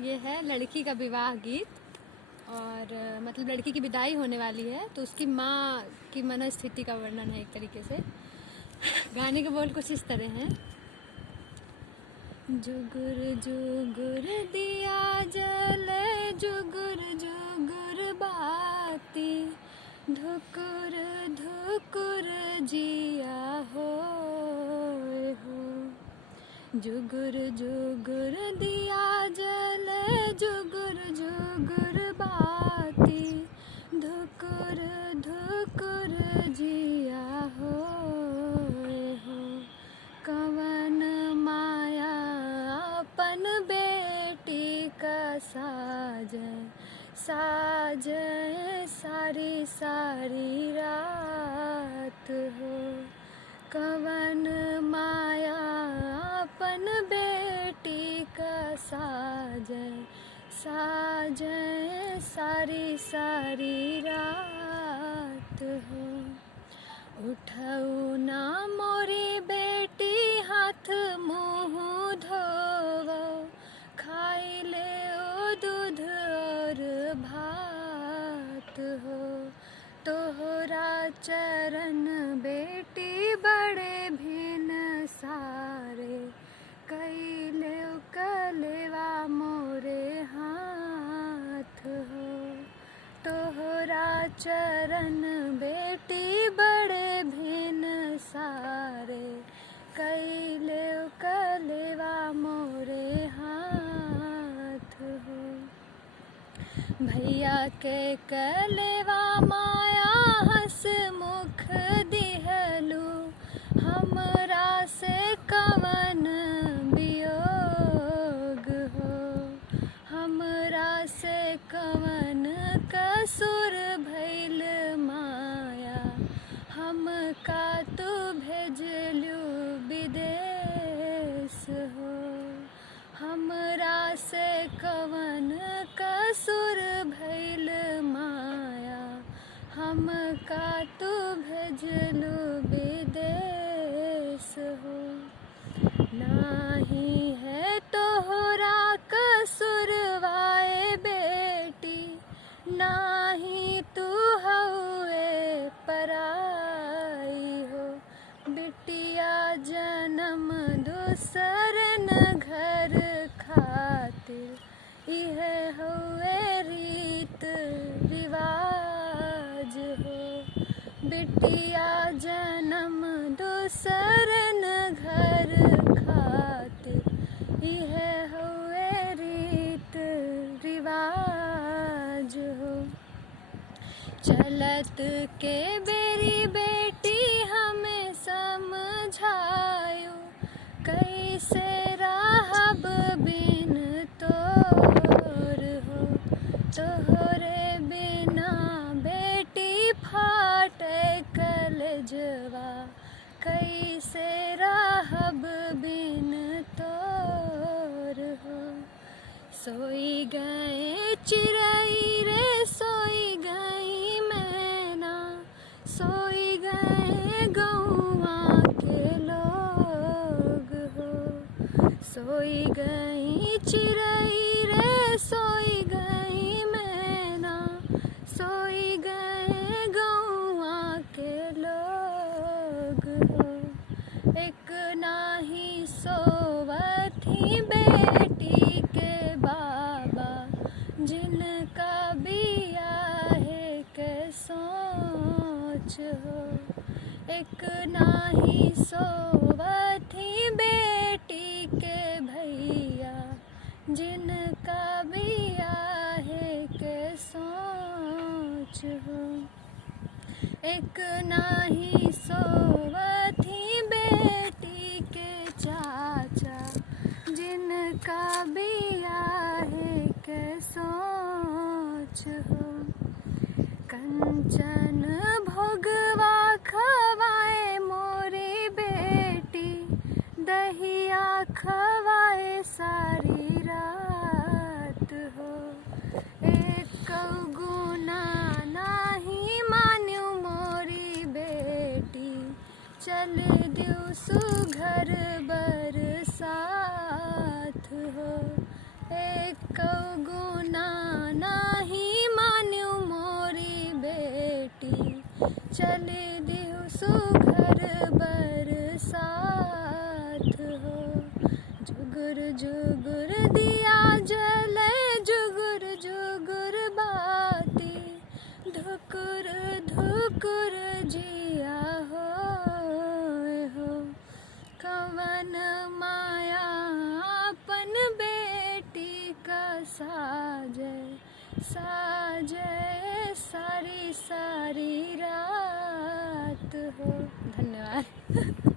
ये है लड़की का विवाह गीत। और मतलब लड़की की विदाई होने वाली है तो उसकी माँ की मनोस्थिति का वर्णन है एक तरीके से। गाने के बोल कुछ इस तरह हैं। जुगुर जुगुर दिया जले जुगुर जुगुर बाती, धुकुर धुकुर जिया हो। जुगुर जुगुर दिया जले जुगुर जुगुर बाती, धुकुर धुकुर जिया हो। कवन माया अपन बेटी का साजे साजे सारी सारी रात हो। कवन माया अपन बेटी का साजे साजे सारी सारी रात हो। उठऊ ना मोरी बेटी हाथ मुँह धोवो, खाई ले ओ दूध और भात हो। तोहरा चरण बेटी बड़े भिन सारे, कैले कलेवा मोरे हाथ हो। तोहरा चरण बेटी बड़े भिन सारे, कैले कलेवा मोरे हाथ हो। भैया के कलेवा माया हंस मुख दिहलू, हमरा से कवन वियोग हो। हमरा से कवन कसुर भइल माया, हम का तू भेजलू विदेश हो। हमरा से कवन कसुर भइल माया, हम का तू भेजलू विदेश हो। नाही है तोहरा कसुरवाए बेटी, नाही तू हउए पराई हो। बिटिया जन्म दूसरन घर खातिर, इहे हउए रीत रिवाज हो। बिटिया जन्म दूसरन घर खातिर, इहे हउए रीत रिवाज हो। चलत के बेरी बेटी हमें समझायो, कैसे रहब बिन तोर हो। तोहरे बिना बेटी फाटे कलजवा, कैसे रहब बिन तोर हो। सोई गए चिड़ै रे सोई गई मैना, सोई गए गौआ के लोग हो। सोई गई चिड़ै रे सोई गई मैना, सोई गए गौआ के लोग हो। एक नाही सोवथी बेटी के बाबा, जिनका बियाहे के सोच हो। एक नाही सोवथी बेटी के भैया, जिनका बियाहे के सोच हो। एक नाही सोवथी बेटी के चाचा, जिनका बियाहे के सोच हो। कंचन भोगवा खवाए मोरी बेटी, दहिया खवाए सारी रात हो। एक गुना नाही मान्यू मोरी बेटी, चल दिउ सुघर बरसात हो। एक गुना नाही मान्यू मोरी बेटी, चली दिहु सुघर बरसात हो। जुगुर जुगुर दिया जले, जुगुर जुगुर बाती, धुकुर धुकुर जिया हो। कवन माया अपन बेटी का साजे, साजे सारी सारी रात हो। धन्यवाद।